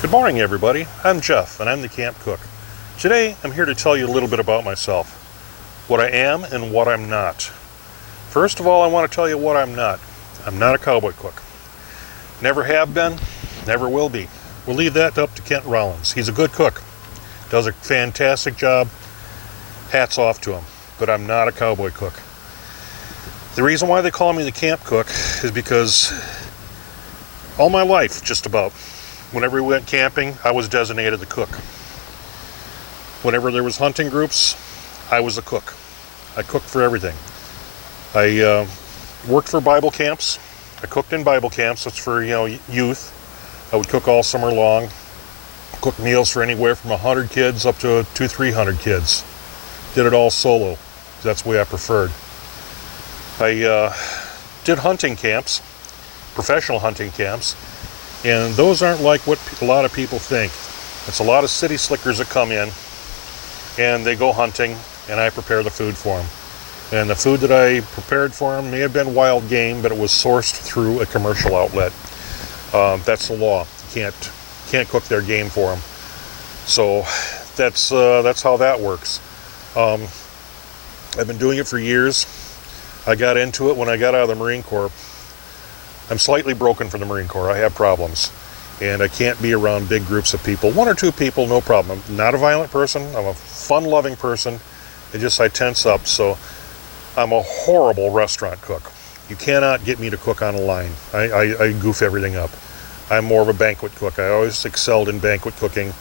Good morning, everybody. I'm Jeff, and I'm the camp cook. Today, I'm here to tell you a little bit about myself, what I am and what I'm not. First of all, I want to tell you what I'm not. I'm not a cowboy cook. Never have been, never will be. We'll leave that up to Kent Rollins. He's a good cook, does a fantastic job. Hats off to him, but I'm not a cowboy cook. The reason why they call me the camp cook is because all my life, just about, whenever we went camping, I was designated the cook. Whenever there was hunting groups, I was the cook. I cooked for everything. I worked for Bible camps. I cooked in Bible camps. That's for youth. I would cook all summer long. Cook meals for anywhere from 100 kids up to 300 kids. Did it all solo. That's the way I preferred. I did hunting camps, professional hunting camps. And those aren't like what a lot of people think. It's a lot of city slickers that come in and they go hunting and I prepare the food for them. And the food that I prepared for them may have been wild game, but it was sourced through a commercial outlet. That's the law. You can't cook their game for them. So that's how that works. I've been doing it for years. I got into it when I got out of the Marine Corps. I'm slightly broken from the Marine Corps. I have problems, and I can't be around big groups of people. One or two people, no problem. I'm not a violent person. I'm a fun-loving person. I tense up, so I'm a horrible restaurant cook. You cannot get me to cook on a line. I goof everything up. I'm more of a banquet cook. I always excelled in banquet cooking,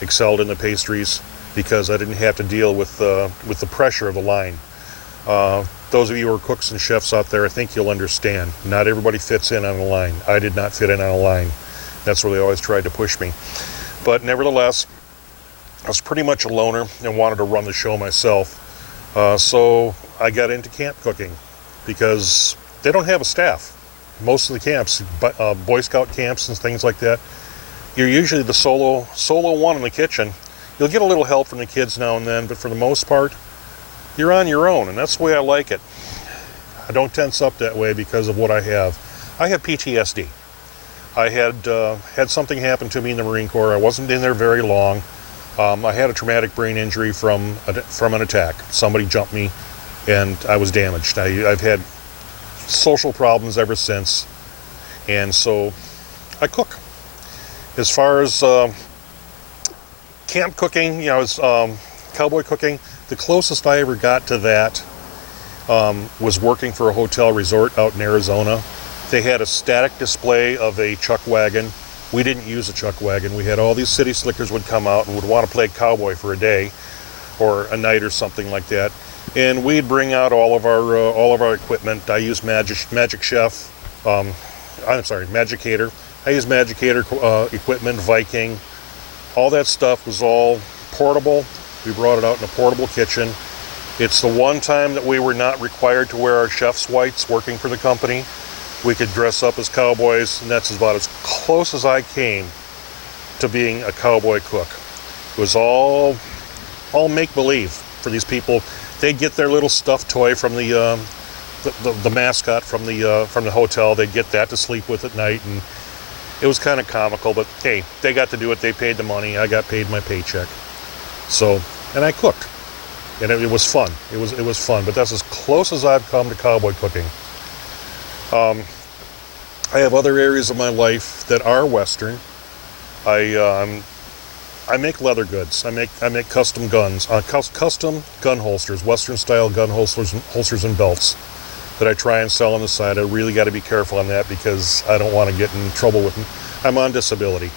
excelled in the pastries, because I didn't have to deal with the pressure of the line. Those of you who are cooks and chefs out there, I think you'll understand. Not everybody fits in on a line. I did not fit in on a line. That's where they always tried to push me. But nevertheless, I was pretty much a loner and wanted to run the show myself. So I got into camp cooking because they don't have a staff. Most of the camps, Boy Scout camps and things like that, you're usually the solo one in the kitchen. You'll get a little help from the kids now and then, but for the most part, you're on your own, and that's the way I like it. I don't tense up that way because of what I have. I have PTSD. I had something happen to me in the Marine Corps. I wasn't in there very long. I had a traumatic brain injury from an attack. Somebody jumped me, and I was damaged. I've had social problems ever since, and so I cook. As far as camp cooking, cowboy cooking, the closest I ever got to that was working for a hotel resort out in Arizona. They had a static display of a chuck wagon. We didn't use a chuck wagon. We had all these city slickers would come out and would want to play cowboy for a day or a night or something like that. And we'd bring out all of our equipment. I used Magicator. I used Magicator equipment, Viking. All that stuff was all portable. We brought it out in a portable kitchen. It's the one time that we were not required to wear our chef's whites working for the company. We could dress up as cowboys, and that's about as close as I came to being a cowboy cook. It was all make-believe for these people. They'd get their little stuffed toy from the mascot from the hotel. They'd get that to sleep with at night, and it was kind of comical, but hey, they got to do it. They paid the money. I got paid my paycheck. So, and I cooked, and it was fun. It was fun, but that's as close as I've come to cowboy cooking. I have other areas of my life that are Western. I make leather goods. I make custom guns, custom gun holsters, Western style gun holsters and belts that I try and sell on the side. I really got to be careful on that because I don't want to get in trouble with them. I'm on disability,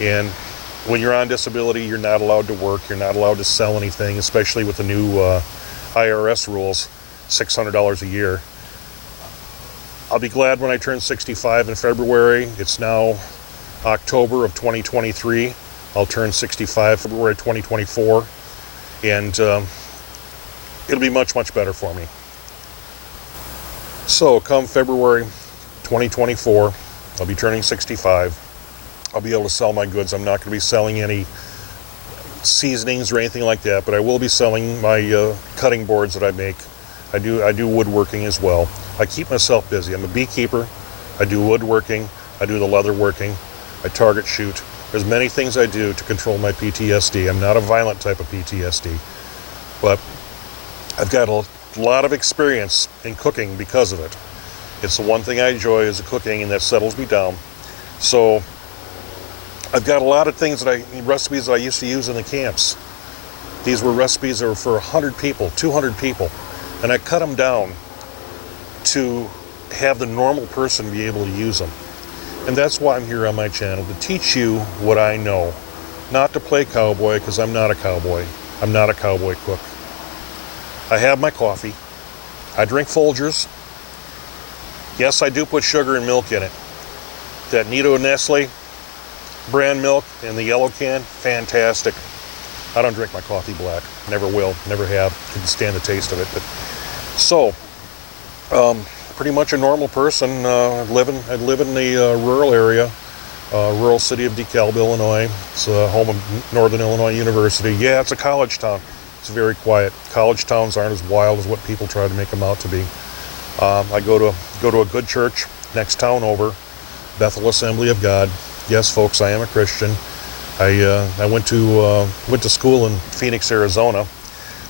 and when you're on disability, you're not allowed to work. You're not allowed to sell anything, especially with the new IRS rules, $600 a year. I'll be glad when I turn 65 in February. It's now October of 2023. I'll turn 65 February 2024, and it'll be much, much better for me. So come February 2024, I'll be turning 65. I'll be able to sell my goods. I'm not going to be selling any seasonings or anything like that, but I will be selling my cutting boards that I make. I do woodworking as well. I keep myself busy. I'm a beekeeper. I do woodworking. I do the leather working. I target shoot. There's many things I do to control my PTSD. I'm not a violent type of PTSD, but I've got a lot of experience in cooking because of it. It's the one thing I enjoy is the cooking, and that settles me down. So I've got a lot of recipes that I used to use in the camps. These were recipes that were for 100 people, 200 people, and I cut them down to have the normal person be able to use them. And that's why I'm here on my channel, to teach you what I know. Not to play cowboy, because I'm not a cowboy. I'm not a cowboy cook. I have my coffee. I drink Folgers. Yes, I do put sugar and milk in it. That Nido Nestle brand milk in the yellow can, fantastic. I don't drink my coffee black. Never will. Never have. Couldn't stand the taste of it. But so, pretty much a normal person. I live in the rural area, rural city of DeKalb, Illinois. It's home of Northern Illinois University. Yeah, it's a college town. It's very quiet. College towns aren't as wild as what people try to make them out to be. I go to a good church next town over, Bethel Assembly of God. Yes, folks, I am a Christian. I went to school in Phoenix, Arizona.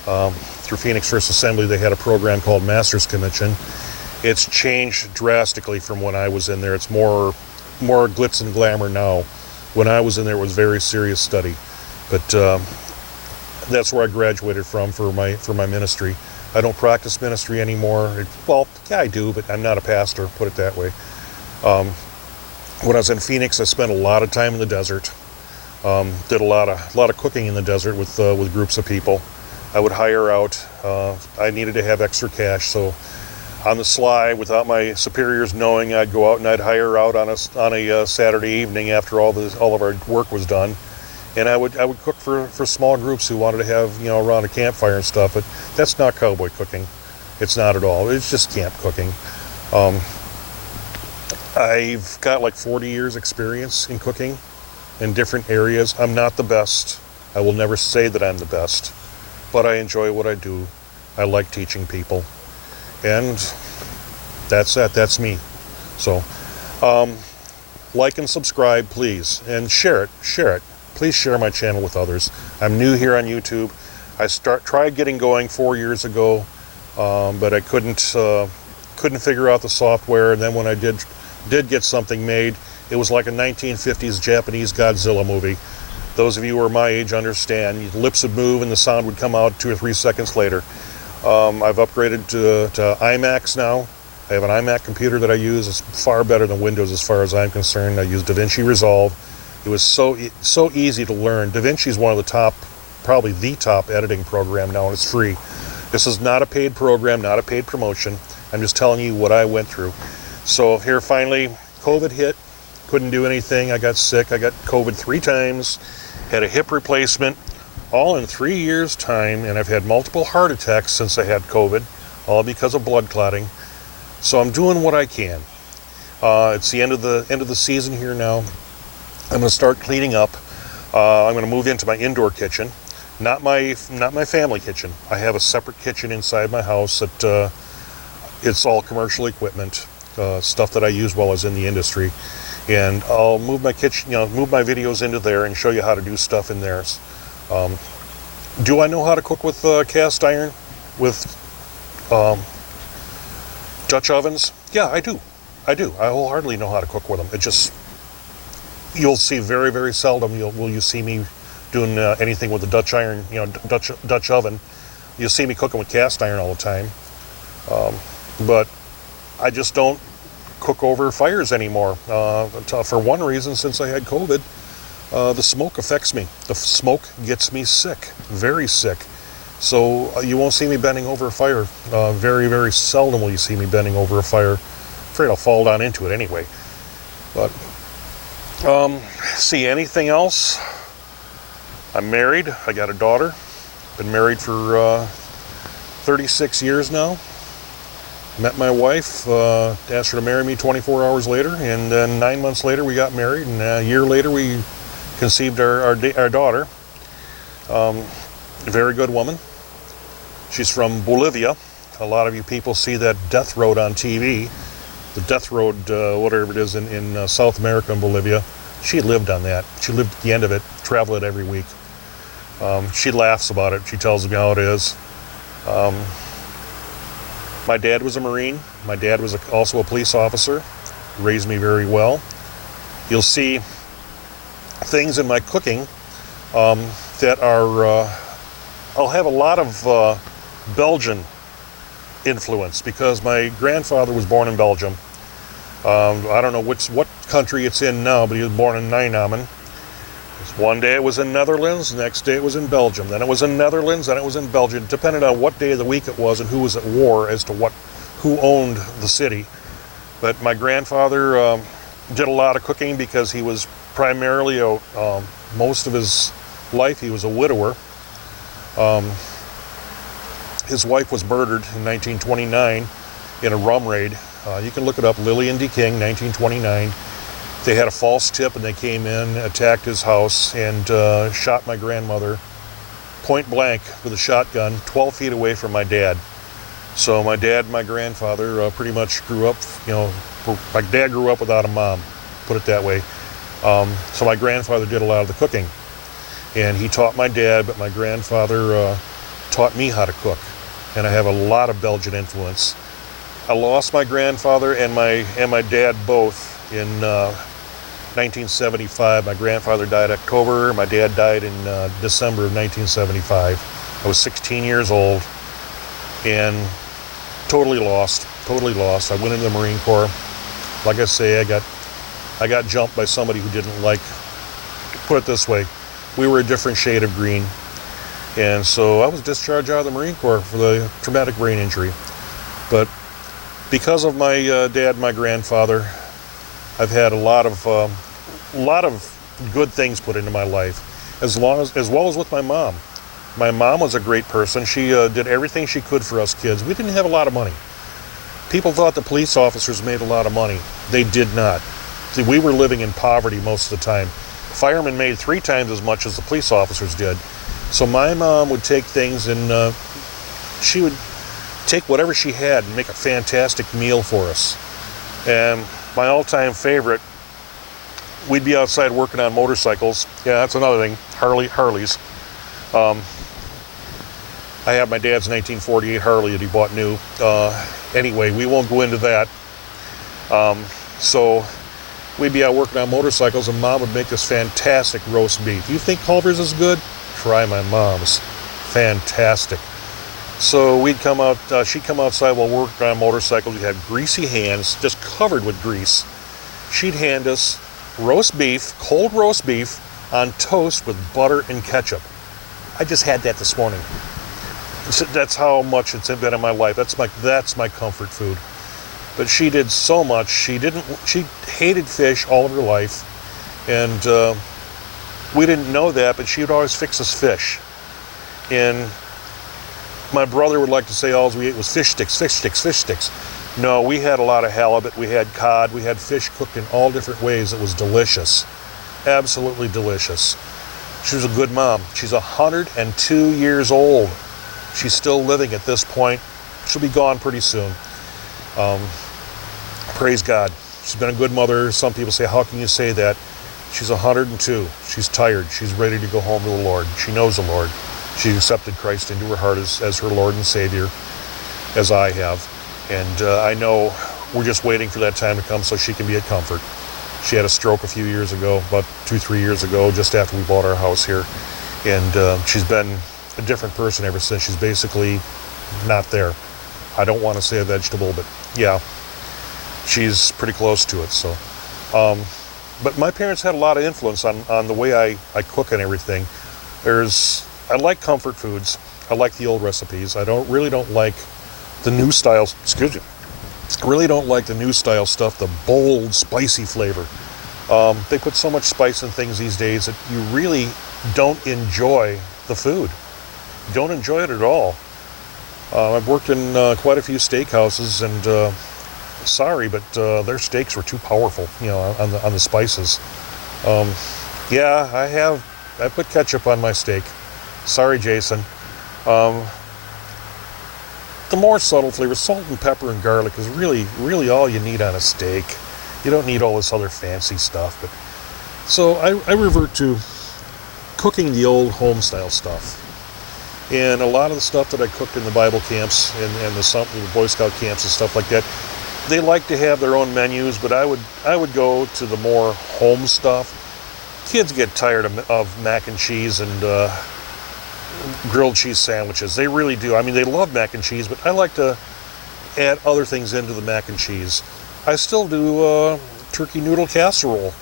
Through Phoenix First Assembly, they had a program called Master's Commission. It's changed drastically from when I was in there. It's more glitz and glamour now. When I was in there, it was very serious study. But that's where I graduated from for my ministry. I don't practice ministry anymore. Well, yeah, I do, but I'm not a pastor, put it that way. When I was in Phoenix, I spent a lot of time in the desert. Did a lot of cooking in the desert with groups of people. I would hire out. I needed to have extra cash, so on the sly, without my superiors knowing, I'd go out and I'd hire out on a Saturday evening after all of our work was done, and I would cook for small groups who wanted to have around a campfire and stuff. But that's not cowboy cooking. It's not at all. It's just camp cooking. I've got like 40 years experience in cooking in different areas. I'm not the best. I will never say that I'm the best, but I enjoy what I do. I like teaching people, and that's it. That's me. So like and subscribe, please, and share it. Please share my channel with others. I'm new here on YouTube. I tried getting going 4 years ago, but I couldn't figure out the software. And then when I did get something made, it was like a 1950s Japanese Godzilla movie. Those of you who are my age understand. The lips would move and the sound would come out 2 or 3 seconds later. I've upgraded to iMacs now. I have an iMac computer that I use. It's far better than Windows as far as I'm concerned. I use DaVinci Resolve. It was so easy to learn. DaVinci is one of the top, probably the top editing program now, and it's free. This is not a paid program, not a paid promotion. I'm just telling you what I went through. So here finally, COVID hit. Couldn't do anything. I got sick. I got COVID 3 times. Had a hip replacement, all in 3 years' time, and I've had multiple heart attacks since I had COVID, all because of blood clotting. So I'm doing what I can. It's the end of the season here now. I'm going to start cleaning up. I'm going to move into my indoor kitchen, not my family kitchen. I have a separate kitchen inside my house that it's all commercial equipment, stuff that I use while I was in the industry, and I'll move my kitchen, move my videos into there and show you how to do stuff in there. Do I know how to cook with cast iron, with Dutch ovens? Yeah, I do. I wholeheartedly know how to cook with them. It just, you'll see very, very seldom will you see me doing anything with a Dutch iron, Dutch oven. You'll see me cooking with cast iron all the time. But I just don't cook over fires anymore. For one reason, since I had COVID, the smoke affects me. The smoke gets me sick, very sick. So you won't see me bending over a fire. Very, very seldom will you see me bending over a fire. Afraid I'll fall down into it anyway. But see, anything else? I'm married. I got a daughter. Been married for 36 years now. Met my wife, asked her to marry me 24 hours later, and then 9 months later we got married, and a year later we conceived our daughter. Very good woman. She's from Bolivia. A lot of you people see that death road on TV. The death road, whatever it is, in South America and Bolivia. She lived on that. She lived at the end of it, traveled it every week. She laughs about it. She tells me how it is. My dad was a Marine. My dad was also a police officer. Raised me very well. You'll see things in my cooking that are, I'll have a lot of Belgian influence because my grandfather was born in Belgium. I don't know what country it's in now, but he was born in Nijmegen. One day it was in Netherlands, the next day it was in Belgium, then it was in Netherlands, then it was in Belgium, depending on what day of the week it was and who was at war as to who owned the city. But my grandfather did a lot of cooking because he was primarily, most of his life, he was a widower. His wife was murdered in 1929 in a rum raid. You can look it up, Lillian D. King, 1929. They had a false tip and they came in, attacked his house, and shot my grandmother point blank with a shotgun 12 feet away from my dad. So my dad and my grandfather pretty much grew up, my dad grew up without a mom, put it that way. So my grandfather did a lot of the cooking. And he taught my dad, but my grandfather taught me how to cook. And I have a lot of Belgian influence. I lost my grandfather and my dad both in 1975. My grandfather died October. My dad died in December of 1975. I was 16 years old and totally lost. I went into the Marine Corps. Like I say, I got jumped by somebody who didn't like, put it this way, we were a different shade of green. And so I was discharged out of the Marine Corps for the traumatic brain injury. But because of my dad and my grandfather, I've had a lot of good things put into my life, as well as with my mom. My mom was a great person. She did everything she could for us kids. We didn't have a lot of money. People thought the police officers made a lot of money. They did not. See, we were living in poverty most of the time. Firemen made 3 times as much as the police officers did. So my mom would take things and she would take whatever she had and make a fantastic meal for us. And my all-time favorite, we'd be outside working on motorcycles. Yeah, that's another thing, Harleys. I have my dad's 1948 Harley that he bought new. Anyway, we won't go into that. So we'd be out working on motorcycles and Mom would make this fantastic roast beef. You think Culver's is good? Try my mom's. Fantastic. So we'd come out, she'd come outside while working on motorcycles. We'd have greasy hands, just covered with grease. She'd hand us roast beef, cold roast beef, on toast with butter and ketchup. I just had that this morning. That's how much it's been in my life. That's my comfort food. But she did so much. She hated fish all of her life, and we didn't know that, but she would always fix us fish. And my brother would like to say all we ate was fish sticks. No, we had a lot of halibut, we had cod, we had fish cooked in all different ways. It was delicious. Absolutely delicious. She was a good mom. She's 102 years old. She's still living at this point. She'll be gone pretty soon. Praise God. She's been a good mother. Some people say, how can you say that? She's 102. She's tired. She's ready to go home to the Lord. She knows the Lord. She accepted Christ into her heart as her Lord and Savior, as I have. And I know we're just waiting for that time to come so she can be at comfort. She had a stroke a few years ago, about 2-3 years ago, just after we bought our house here. And she's been a different person ever since. She's basically not there. I don't want to say a vegetable, but yeah, she's pretty close to it. So, but my parents had a lot of influence on the way I cook and everything. I like comfort foods. I like the old recipes. I really don't like the new styles. Excuse me. I really don't like the new style stuff, the bold, spicy flavor. They put so much spice in things these days that you really don't enjoy the food. You don't enjoy it at all. I've worked in quite a few steakhouses, and sorry, but their steaks were too powerful, on the spices. Yeah, I put ketchup on my steak. Sorry, Jason. The more subtle flavors, salt and pepper and garlic is really all you need on a steak. You don't need all this other fancy stuff. But So I revert to cooking the old home style stuff. And a lot of the stuff that I cooked in the Bible camps and the Boy Scout camps and stuff like that, they like to have their own menus, but I would go to the more home stuff. Kids get tired of mac and cheese and grilled cheese sandwiches. They really do. I mean, they love mac and cheese, but I like to add other things into the mac and cheese. I still do turkey noodle casserole,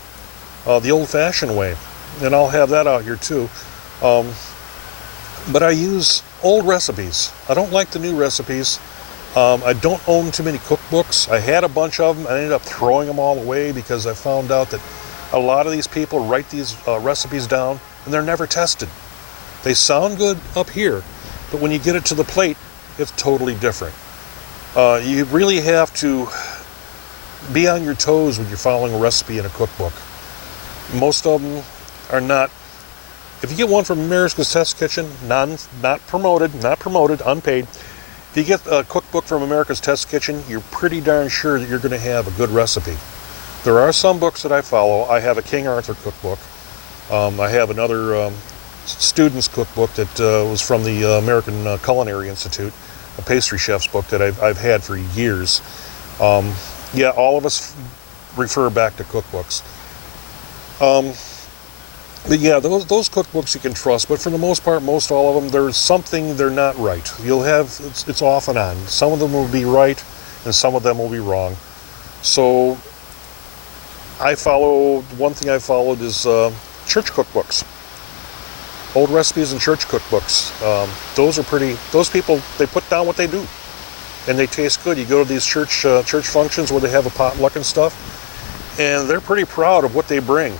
the old-fashioned way, and I'll have that out here too. But I use old recipes. I don't like the new recipes. I don't own too many cookbooks. I had a bunch of them. I ended up throwing them all away because I found out that a lot of these people write these recipes down and they're never tested. They sound good up here, but when you get it to the plate, it's totally different. You really have to be on your toes when you're following a recipe in a cookbook. Most of them are not. If you get one from America's Test Kitchen, not promoted, unpaid. If you get a cookbook from America's Test Kitchen, you're pretty darn sure that you're going to have a good recipe. There are some books that I follow. I have a King Arthur cookbook. I have another student's cookbook that was from the American Culinary Institute, a pastry chef's book that I've had for years. Yeah, all of us refer back to cookbooks. But yeah, those cookbooks you can trust, but for the most part, most all of them, there's something they're not right. You'll have, it's off and on. Some of them will be right, and some of them will be wrong. So, one thing I followed is church cookbooks. Old recipes and church cookbooks. Those people, they put down what they do. And they taste good. You go to these church functions where they have a potluck and stuff, and they're pretty proud of what they bring.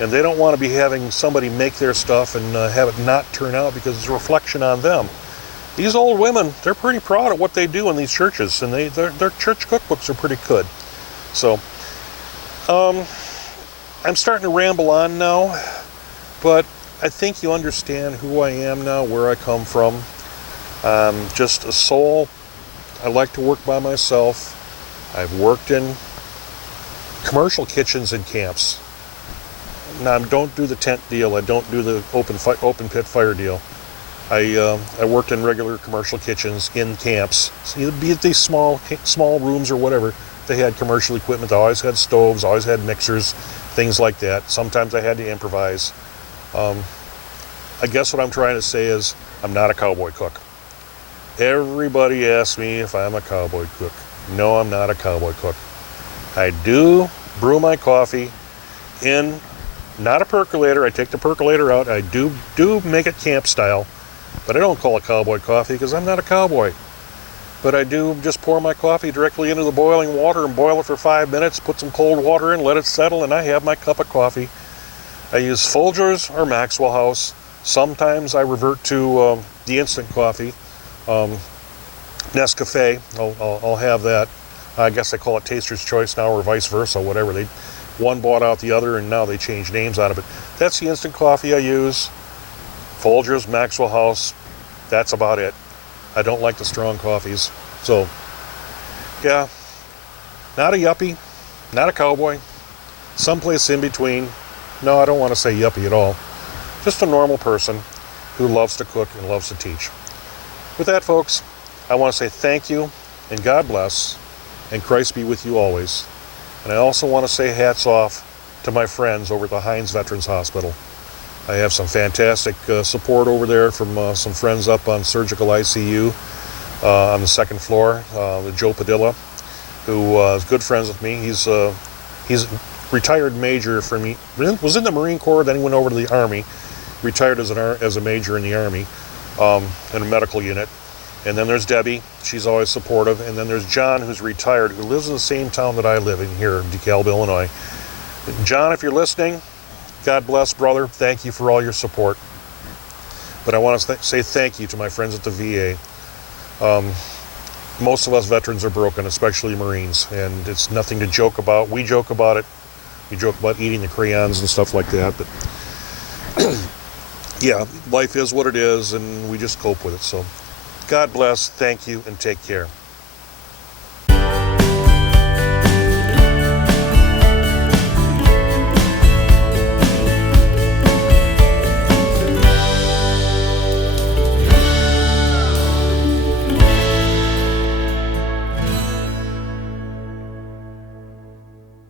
And they don't want to be having somebody make their stuff and have it not turn out because it's a reflection on them. These old women, they're pretty proud of what they do in these churches, and their church cookbooks are pretty good. So, I'm starting to ramble on now, but I think you understand who I am now, where I come from. Just a soul. I like to work by myself. I've worked in commercial kitchens and camps. Now, I don't do the tent deal. I don't do the open pit fire deal. I worked in regular commercial kitchens in camps. So be it these small rooms or whatever, they had commercial equipment. They always had stoves, always had mixers, things like that. Sometimes I had to improvise. I guess what I'm trying to say is I'm not a cowboy cook. Everybody asks me if I'm a cowboy cook. No, I'm not a cowboy cook. I do brew my coffee in not a percolator. I take the percolator out. I do make it camp style, but I don't call it cowboy coffee because I'm not a cowboy. But I do just pour my coffee directly into the boiling water and boil it for 5 minutes, put some cold water in, let it settle, and I have my cup of coffee. I use Folgers or Maxwell House. Sometimes I revert to the instant coffee. Nescafe, I'll have that. I guess they call it Taster's Choice now, or vice versa, whatever. One bought out the other, and now they changed names out of it. That's the instant coffee I use. Folgers, Maxwell House. That's about it. I don't like the strong coffees. So, yeah, not a yuppie, not a cowboy. Someplace in between. No, I don't want to say yuppie at all. Just a normal person who loves to cook and loves to teach. With that, folks, I want to say thank you, and God bless, and Christ be with you always. And I also want to say hats off to my friends over at the Hines Veterans Hospital. I have some fantastic support over there from some friends up on surgical ICU on the second floor, Joe Padilla, who is good friends with me. He's a retired major from, was in the Marine Corps, then he went over to the Army, retired as a major in the Army in a medical unit. And then there's Debbie, she's always supportive. And then there's John, who's retired, who lives in the same town that I live in here, DeKalb, Illinois. John, if you're listening, God bless, brother. Thank you for all your support. But I want to say thank you to my friends at the VA. Most of us veterans are broken, especially Marines, and it's nothing to joke about. We joke about it. We joke about eating the crayons and stuff like that, but yeah, life is what it is, and we just cope with it. So God bless, thank you, and take care.